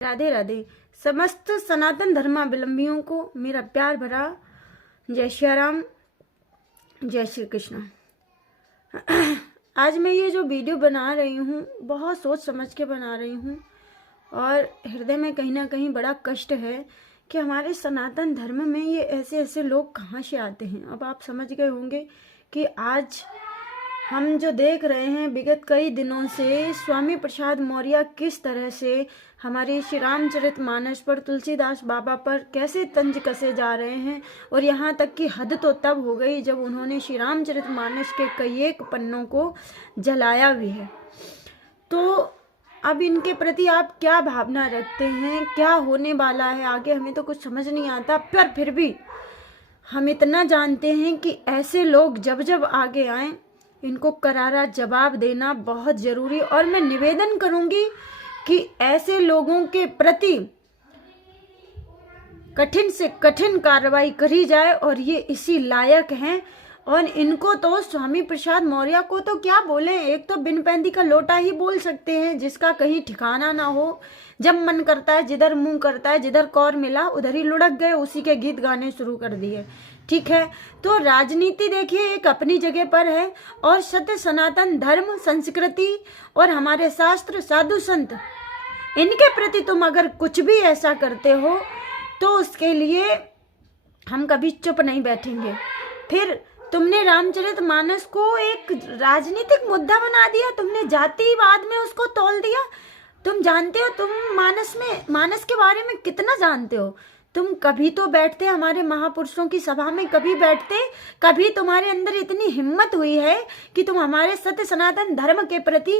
राधे राधे। समस्त सनातन धर्मावलंबियों को मेरा प्यार भरा जय श्री राम, जय श्री कृष्ण। आज मैं ये जो वीडियो बना रही हूँ बहुत सोच समझ के बना रही हूँ और हृदय में कहीं ना कहीं बड़ा कष्ट है कि हमारे सनातन धर्म में ये ऐसे ऐसे लोग कहाँ से आते हैं। अब आप समझ गए होंगे कि आज हम जो देख रहे हैं विगत कई दिनों से स्वामी प्रसाद मौर्य किस तरह से हमारे श्री रामचरितमानस पर, तुलसीदास बाबा पर कैसे तंज कसे जा रहे हैं। और यहाँ तक कि हद तो तब हो गई जब उन्होंने श्री रामचरितमानस के कई एक पन्नों को जलाया भी है। तो अब इनके प्रति आप क्या भावना रखते हैं, क्या होने वाला है आगे, हमें तो कुछ समझ नहीं आता। पर फिर भी हम इतना जानते हैं कि ऐसे लोग जब जब आगे आए इनको करारा जवाब देना बहुत ज़रूरी। और मैं निवेदन करूंगी कि ऐसे लोगों के प्रति कठिन से कठिन कार्रवाई करी जाए और ये इसी लायक हैं। और इनको तो स्वामी प्रसाद मौर्य को तो क्या बोले, एक तो बिन पैंदी का लोटा ही बोल सकते हैं जिसका कहीं ठिकाना ना हो। जब मन करता है, जिधर मुंह करता है, जिधर कौर मिला उधर ही लुढ़क गए, उसी के गीत गाने शुरू कर दिए। ठीक है, तो राजनीति देखिए एक अपनी जगह पर है और सत्य सनातन धर्म, संस्कृति और हमारे शास्त्र, साधु संत, इनके प्रति तुम अगर कुछ भी ऐसा करते हो तो उसके लिए हम कभी चुप नहीं बैठेंगे। फिर तुमने रामचरितमानस को एक राजनीतिक मुद्दा बना दिया, तुमने जातिवाद में उसको तोल दिया। तुम जानते हो तुम मानस के बारे में कितना जानते हो। तुम कभी तो बैठते हमारे महापुरुषों की सभा में, कभी बैठते, कभी तुम्हारे अंदर इतनी हिम्मत हुई है कि तुम हमारे सत्य सनातन धर्म के प्रति,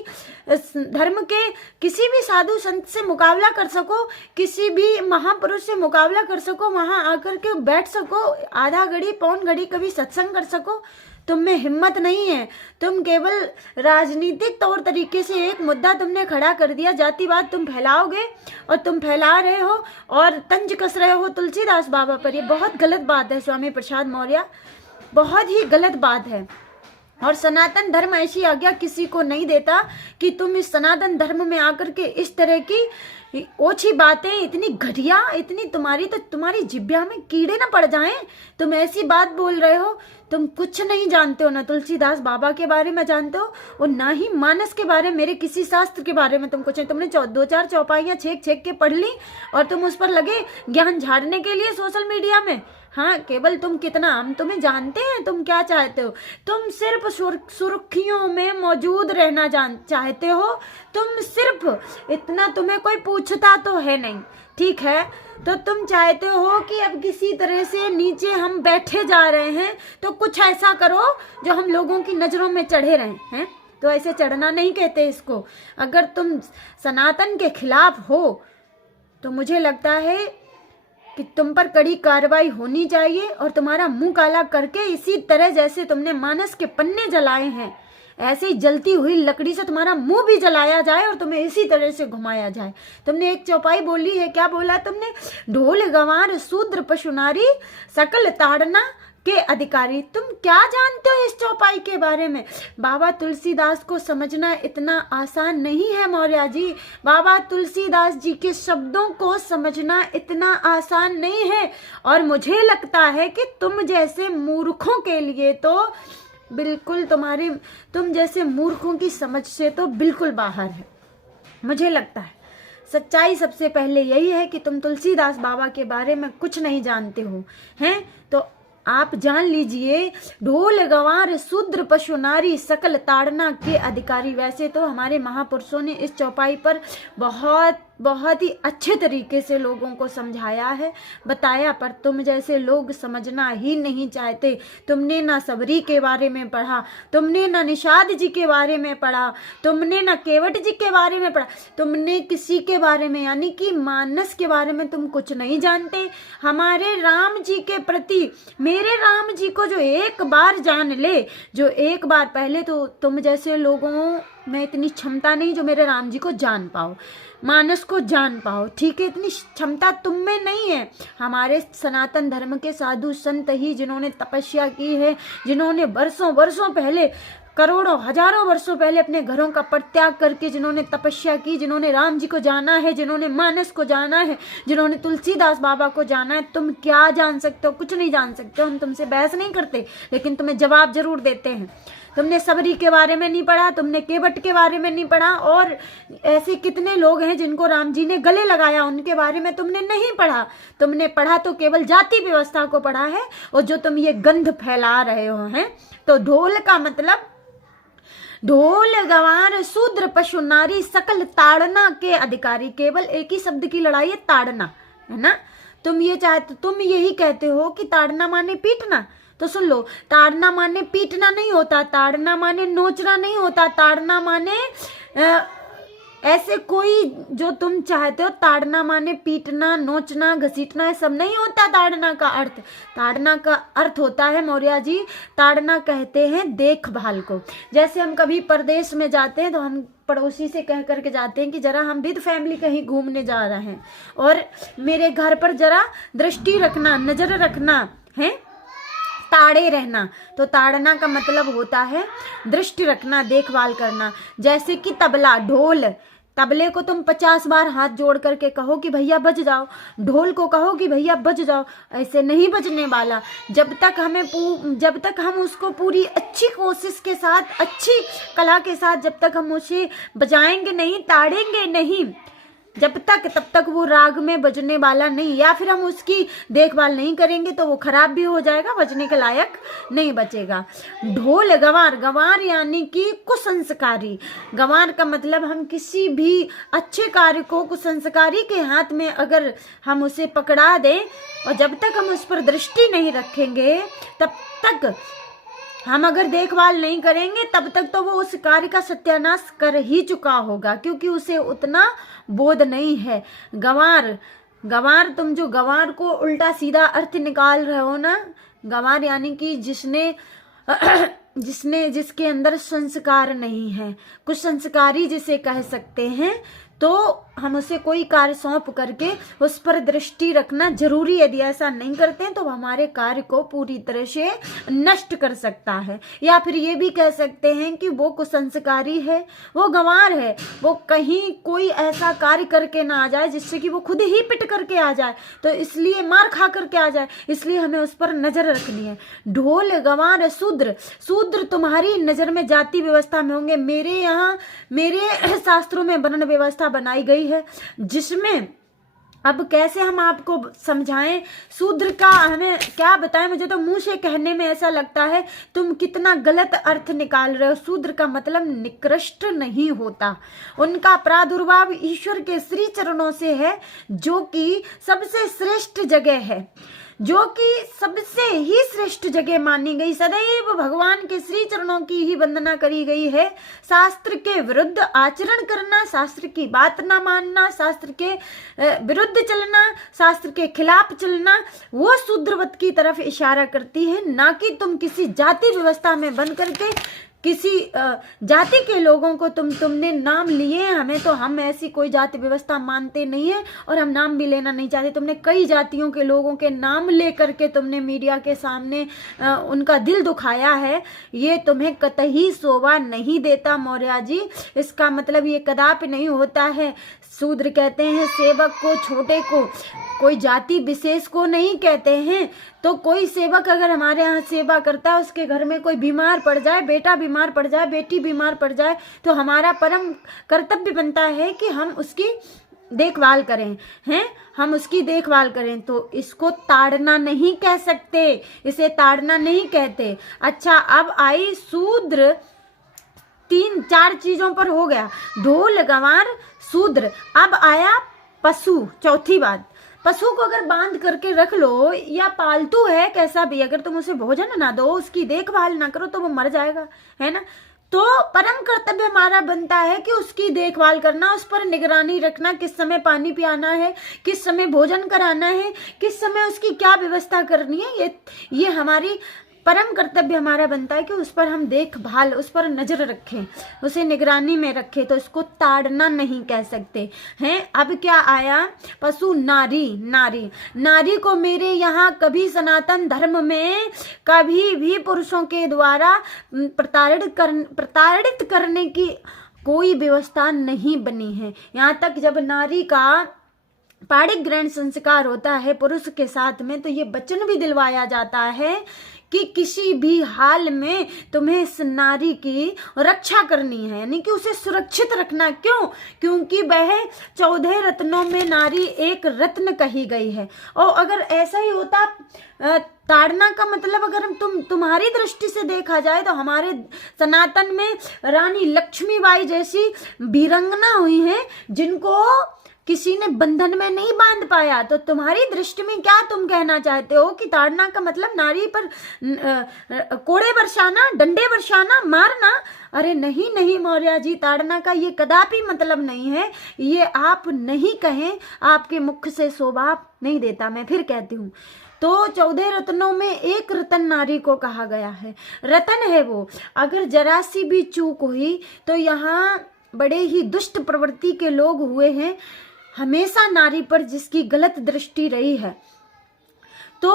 धर्म के किसी भी साधु संत से मुकाबला कर सको, किसी भी महापुरुष से मुकाबला कर सको, वहां आकर के बैठ सको, आधा घड़ी पौन घड़ी कभी सत्संग कर सको। तुम में हिम्मत नहीं है। तुम केवल राजनीतिक तौर तरीके से एक मुद्दा तुमने खड़ा कर दिया, जातिवाद तुम फैलाओगे और तुम फैला रहे हो और तंज कस रहे हो तुलसीदास बाबा पर। ये बहुत गलत बात है स्वामी प्रसाद मौर्य, बहुत ही गलत बात है। और सनातन धर्म ऐसी आज्ञा किसी को नहीं देता कि तुम इस सनातन धर्म में आकर के इस तरह की ओछी बातें, इतनी घटिया, इतनी तुम्हारी जिब्या में कीड़े ना पड़ जाएं। तुम ऐसी बात बोल रहे हो, तुम कुछ नहीं जानते हो, ना तुलसीदास बाबा के बारे में जानते हो और ना ही मानस के बारे में, मेरे किसी शास्त्र के बारे में तुम कुछ नहीं। तुमने दो चार चौपाइयां छेक छेक के पढ़ ली और तुम उस पर लगे ज्ञान झाड़ने के लिए सोशल मीडिया में। हाँ, केवल तुम कितना, हम तुम्हें जानते हैं तुम क्या चाहते हो। तुम सिर्फ सुर्खियों में मौजूद रहना चाहते हो। तुम सिर्फ इतना, तुम्हें कोई पूछता तो है नहीं, ठीक है। तो तुम चाहते हो कि अब किसी तरह से नीचे हम बैठे जा रहे हैं तो कुछ ऐसा करो जो हम लोगों की नजरों में चढ़े रहे हैं। तो ऐसे चढ़ना नहीं कहते इसको। अगर तुम सनातन के खिलाफ हो तो मुझे लगता है कि तुम पर कड़ी कार्रवाई होनी चाहिए और तुम्हारा मुंह काला करके इसी तरह जैसे तुमने मानस के पन्ने जलाए हैं, ऐसे ही जलती हुई लकड़ी से तुम्हारा मुंह भी जलाया जाए और तुम्हें इसी तरह से घुमाया जाए। तुमने एक चौपाई बोली है, क्या बोला तुमने? ढोल गंवार शूद्र पशु नारी सकल ताड़ना के अधिकारी। तुम क्या जानते हो इस चौपाई के बारे में? बाबा तुलसीदास को समझना इतना आसान नहीं है मौर्य जी। बाबा तुलसीदास जी के शब्दों को समझना इतना आसान नहीं है। और मुझे लगता है कि तुम जैसे मूर्खों के लिए तो बिल्कुल, तुम जैसे मूर्खों की समझ से तो बिल्कुल बाहर है। मुझे लगता है सच्चाई सबसे पहले यही है कि तुम तुलसीदास बाबा के बारे में कुछ नहीं जानते हो, हैं? तो आप जान लीजिए, ढोल गंवार शूद्र पशु नारी सकल ताड़ना के अधिकारी। वैसे तो हमारे महापुरुषों ने इस चौपाई पर बहुत ही अच्छे तरीके से लोगों को समझाया है, बताया, पर तुम जैसे लोग समझना ही नहीं चाहते। तुमने ना सबरी के बारे में पढ़ा, तुमने ना निषाद जी के बारे में पढ़ा, तुमने ना केवट जी के बारे में पढ़ा, तुमने किसी के बारे में, यानी कि मानस के बारे में तुम कुछ नहीं जानते। हमारे राम जी के प्रति, मेरे राम जी को जो एक बार जान ले, जो एक बार, पहले तो तुम जैसे लोगों में इतनी क्षमता नहीं जो मेरे राम जी को जान पाओ, मानस को जान पाओ, ठीक है। इतनी क्षमता तुम में नहीं है। हमारे सनातन धर्म के साधु संत ही जिन्होंने तपस्या की है, जिन्होंने वर्षों वर्षों पहले करोड़ों हजारों वर्षों पहले अपने घरों का परित्याग करके जिन्होंने तपस्या की, जिन्होंने राम जी को जाना है, जिन्होंने मानस को जाना है, जिन्होंने तुलसीदास बाबा को जाना है, तुम क्या जान सकते हो? कुछ नहीं जान सकते हो। हम तुमसे बहस नहीं करते, लेकिन तुम्हें जवाब जरूर देते हैं। तुमने सबरी के बारे में नहीं पढ़ा, तुमने केवट के बारे में नहीं पढ़ा, और ऐसे कितने लोग हैं जिनको राम जी ने गले लगाया, उनके बारे में तुमने नहीं पढ़ा। तुमने पढ़ा तो केवल जाति व्यवस्था को पढ़ा है, और जो तुम ये गंध फैला रहे हो हैं। तो ढोल का मतलब ढोल गंवार शूद्र पशु नारी सकल ताड़ना के अधिकारी। केवल एक ही शब्द की लड़ाई है, ताड़ना, है ना। तुम यही कहते हो कि ताड़ना माने पीटना। तो सुन लो, ताड़ना माने पीटना नहीं होता, ताड़ना माने नोचना नहीं होता, ताड़ना माने ऐसे कोई जो तुम चाहते हो। ताड़ना माने पीटना, नोचना, घसीटना, सब नहीं होता ताड़ना का अर्थ। ताड़ना का अर्थ होता है मौर्या जी, ताड़ना कहते हैं देखभाल को। जैसे हम कभी परदेश में जाते हैं तो हम पड़ोसी से कह करके जाते हैं कि जरा हम विद फैमिली कहीं घूमने जा रहे हैं और मेरे घर पर जरा दृष्टि रखना, नजर रखना है, ताड़े रहना। तो ताड़ना का मतलब होता है दृष्टि रखना, देखभाल करना। जैसे कि तबला, ढोल, तबले को तुम 50 बार हाथ जोड़ करके कहो कि भैया बज जाओ, ढोल को कहो कि भैया बज जाओ, ऐसे नहीं बजने वाला। जब तक हम उसको पूरी अच्छी कोशिश के साथ, अच्छी कला के साथ जब तक हम उसे बजाएंगे नहीं, ताड़ेंगे नहीं, तब तक वो राग में बजने वाला नहीं। या फिर हम उसकी देखभाल नहीं करेंगे तो वो खराब भी हो जाएगा, बजने के लायक नहीं बचेगा। ढोल गंवार, गंवार यानी कि कुसंस्कारी। गंवार का मतलब हम किसी भी अच्छे कार्य को कुसंस्कारी के हाथ में अगर हम उसे पकड़ा दें और जब तक हम उस पर दृष्टि नहीं रखेंगे, तब तक हम अगर देखभाल नहीं करेंगे, तब तक तो वो उस कार्य का सत्यानाश कर ही चुका होगा, क्योंकि उसे उतना बोध नहीं है। गंवार, तुम जो गंवार को उल्टा सीधा अर्थ निकाल रहे हो ना, गंवार यानी कि जिसके अंदर संस्कार नहीं है, कुछ संस्कारी जिसे कह सकते हैं। तो हम उसे कोई कार्य सौंप करके उस पर दृष्टि रखना जरूरी है। यदि ऐसा नहीं करते हैं तो हमारे कार्य को पूरी तरह से नष्ट कर सकता है। या फिर ये भी कह सकते हैं कि वो कुसंस्कारी है, वो गंवार है, वो कहीं कोई ऐसा कार्य करके ना आ जाए जिससे कि वो खुद ही पिट करके आ जाए, तो इसलिए मार खा करके आ जाए, इसलिए हमें उस पर नजर रखनी है। ढोल गंवार शूद्र तुम्हारी नजर में जाति व्यवस्था में होंगे। मेरे शास्त्रों में वर्ण व्यवस्था बनाई गई है, जिसमें अब कैसे हम आपको समझाएं, शूद्र का हमें क्या बताएं। मुझे तो मुंह से कहने में ऐसा लगता है तुम कितना गलत अर्थ निकाल रहे हो। शूद्र का मतलब निकृष्ट नहीं होता, उनका प्रादुर्भाव ईश्वर के श्री चरणों से है, जो कि सबसे श्रेष्ठ जगह है, जो कि सबसे ही श्रेष्ठ जगह मानी गई। सदैव भगवान के श्री चरणों की ही वंदना करी गई है। शास्त्र के विरुद्ध आचरण करना, शास्त्र की बात ना मानना, शास्त्र के विरुद्ध चलना, शास्त्र के खिलाफ चलना, वो शूद्रवत की तरफ इशारा करती है, ना कि तुम किसी जाति व्यवस्था में बन करके किसी जाति के लोगों को तुमने नाम लिए। हमें तो, हम ऐसी कोई जाति व्यवस्था मानते नहीं है और हम नाम भी लेना नहीं चाहते। तुमने कई जातियों के लोगों के नाम लेकर के तुमने मीडिया के सामने उनका दिल दुखाया है। ये तुम्हें कतई शोभा नहीं देता मौर्या जी। इसका मतलब ये कदापि नहीं होता है। शूद्र कहते हैं सेवक को, छोटे को, कोई जाति विशेष को नहीं कहते हैं। तो कोई सेवक अगर हमारे यहाँ सेवा करता है, उसके घर में कोई बीमार पड़ जाए, बेटा बीमार पड़ जाए, बेटी बीमार पड़ जाए, तो हमारा परम कर्तव्य बनता है कि हम उसकी देखभाल करें, हैं, हम उसकी देखभाल करें। तो इसको ताड़ना नहीं कह सकते, इसे ताड़ना नहीं कहते। अच्छा, अब आई शूद्र, 3-4 चीजों पर हो गया, ढोल गंवार शूद्र। अब आया पशु, चौथी बात। पशु को अगर बांध करके रख लो, या पालतू है कैसा भी, अगर तुम उसे भोजन ना दो, उसकी देखभाल ना करो, तो वो मर जाएगा, है ना। तो परम कर्तव्य हमारा बनता है कि उसकी देखभाल करना, उस पर निगरानी रखना, किस समय पानी पियाना है, किस समय भोजन कराना है, किस समय उसकी क्या व्यवस्था करनी है। ये हमारी परम कर्तव्य हमारा बनता है कि उस पर हम देखभाल, उस पर नजर रखें, उसे निगरानी में रखें। तो इसको ताड़ना नहीं कह सकते हैं। अब क्या आया, पशु नारी। नारी नारी को मेरे यहाँ कभी सनातन धर्म में कभी भी पुरुषों के द्वारा प्रताड़ित करने की कोई व्यवस्था नहीं बनी है। यहाँ तक जब नारी का पाणिक ग्रहण संस्कार होता है पुरुष के साथ में, तो ये वचन भी दिलवाया जाता है कि किसी भी हाल में तुम्हें इस नारी की रक्षा करनी है, यानी कि उसे सुरक्षित रखना। क्यों? क्योंकि वह 14 रत्नों में नारी एक रत्न कही गई है। और अगर ऐसा ही होता, ताड़ना का मतलब अगर तुम्हारी दृष्टि से देखा जाए तो हमारे सनातन में रानी लक्ष्मीबाई जैसी वीरंगना हुई हैं जिनको किसी ने बंधन में नहीं बांध पाया। तो तुम्हारी दृष्टि में क्या तुम कहना चाहते हो कि ताड़ना का मतलब नारी पर कोड़े बरसाना, डंडे बरसाना, मारना? अरे नहीं नहीं मौर्य जी, ताड़ना का ये कदापि मतलब नहीं है। ये आप नहीं कहें, आपके मुख से शोभा नहीं देता। मैं फिर कहती हूँ, तो 14 रत्नों में एक रतन नारी को कहा गया है। रतन है वो। अगर जरा सी भी चूक हुई तो यहाँ बड़े ही दुष्ट प्रवृत्ति के लोग हुए हैं हमेशा नारी पर, जिसकी गलत दृष्टि रही है। तो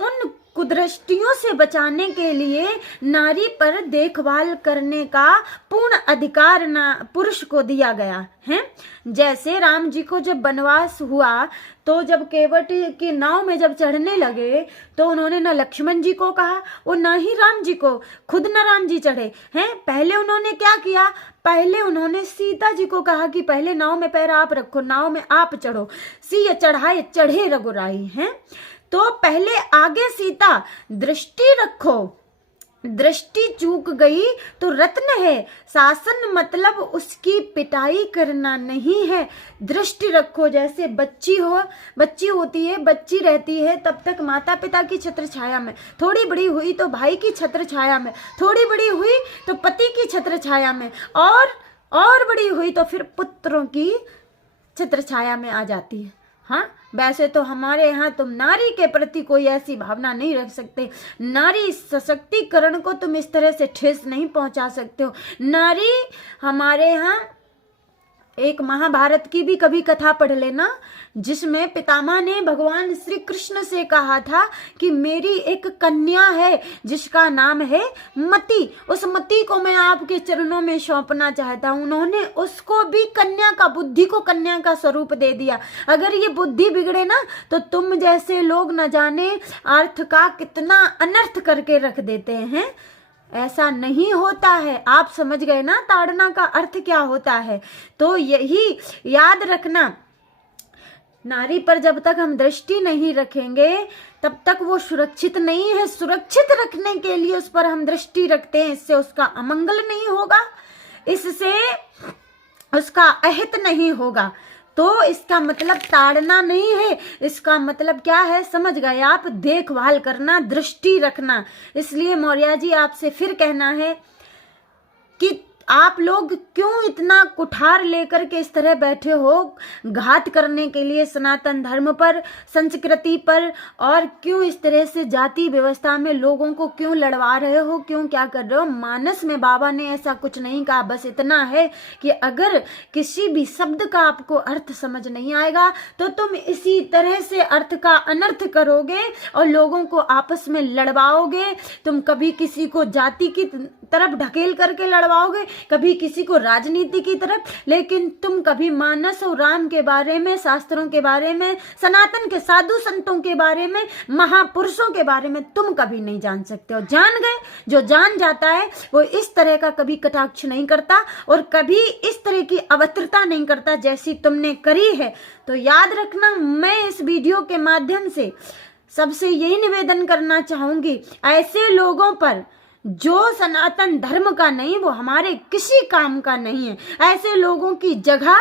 उन कुदृष्टियों से बचाने के लिए नारी पर देखभाल करने का पूर्ण अधिकार पुरुष को दिया गया है। जैसे राम जी को जब वनवास हुआ तो जब केवट की नाव में जब चढ़ने लगे तो उन्होंने न लक्ष्मण जी को कहा और न ही राम जी को, खुद न राम जी चढ़े हैं। पहले उन्होंने क्या किया, पहले उन्होंने सीता जी को कहा कि पहले नाव में पैर आप रखो, नाव में आप चढ़ो, सिय चढ़ाए चढ़े रघुराई हैं। तो पहले आगे सीता, दृष्टि रखो। दृष्टि चूक गई तो रत्न है। शासन मतलब उसकी पिटाई करना नहीं है। दृष्टि रखो। जैसे बच्ची होती है, बच्ची रहती है तब तक माता पिता की छत्र छाया में, थोड़ी बड़ी हुई तो भाई की छत्र छाया में, थोड़ी बड़ी हुई तो पति की छत्र छाया में, और बड़ी हुई तो फिर पुत्रों की छत्र छाया में आ जाती है। हाँ, वैसे तो हमारे यहाँ तुम नारी के प्रति कोई ऐसी भावना नहीं रख सकते। नारी सशक्तिकरण को तुम इस तरह से ठेस नहीं पहुंचा सकते हो। नारी हमारे यहाँ, एक महाभारत की भी कभी कथा पढ़ लेना, जिसमें पितामह ने भगवान श्री कृष्ण से कहा था कि मेरी एक कन्या है जिसका नाम है मति, उस मति को मैं आपके चरणों में सौंपना चाहता हूँ। उन्होंने उसको भी कन्या का, बुद्धि को कन्या का स्वरूप दे दिया। अगर ये बुद्धि बिगड़े ना तो तुम जैसे लोग न जाने अर्थ का कितना अनर्थ करके रख देते हैं। ऐसा नहीं होता है। आप समझ गए ना ताड़ना का अर्थ क्या होता है। तो यही याद रखना, नारी पर जब तक हम दृष्टि नहीं रखेंगे तब तक वो सुरक्षित नहीं है। सुरक्षित रखने के लिए उस पर हम दृष्टि रखते हैं, इससे उसका अमंगल नहीं होगा, इससे उसका अहित नहीं होगा। तो इसका मतलब ताड़ना नहीं है, इसका मतलब क्या है समझ गए आप, देखभाल करना, दृष्टि रखना। इसलिए मौर्य जी आपसे फिर कहना है कि आप लोग क्यों इतना कुठार लेकर के इस तरह बैठे हो, घात करने के लिए सनातन धर्म पर, संस्कृति पर, और क्यों इस तरह से जाति व्यवस्था में लोगों को क्यों लड़वा रहे हो, क्यों क्या कर रहे हो। मानस में बाबा ने ऐसा कुछ नहीं कहा, बस इतना है कि अगर किसी भी शब्द का आपको अर्थ समझ नहीं आएगा तो तुम इसी तरह से अर्थ का अनर्थ करोगे और लोगों को आपस में लड़वाओगे। तुम कभी किसी को जाति की तरफ ढकेल करके लड़वाओगे, कभी किसी को राजनीति की तरफ, लेकिन तुम कभी मानस और राम के बारे में, शास्त्रों के बारे में, सनातन के साधु संतों के बारे में, महापुरुषों के बारे में तुम कभी नहीं जान सकते हो। जान गए, जो जान जाता है वो इस तरह का कभी कटाक्ष नहीं करता और कभी इस तरह की अभद्रता नहीं करता जैसी तुमने करी है। तो याद रखना, मैं इस वीडियो के माध्यम से सबसे यही निवेदन करना चाहूंगी, ऐसे लोगों पर जो सनातन धर्म का नहीं, वो हमारे किसी काम का नहीं है, ऐसे लोगों की जगह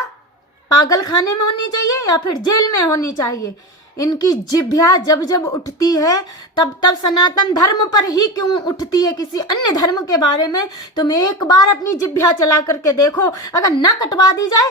पागल खाने में होनी चाहिए या फिर जेल में होनी चाहिए। इनकी जिभ्या जब जब उठती है तब तब सनातन धर्म पर ही क्यों उठती है, किसी अन्य धर्म के बारे में तुम एक बार अपनी जिभ्या चला करके देखो। अगर न कटवा दी जाए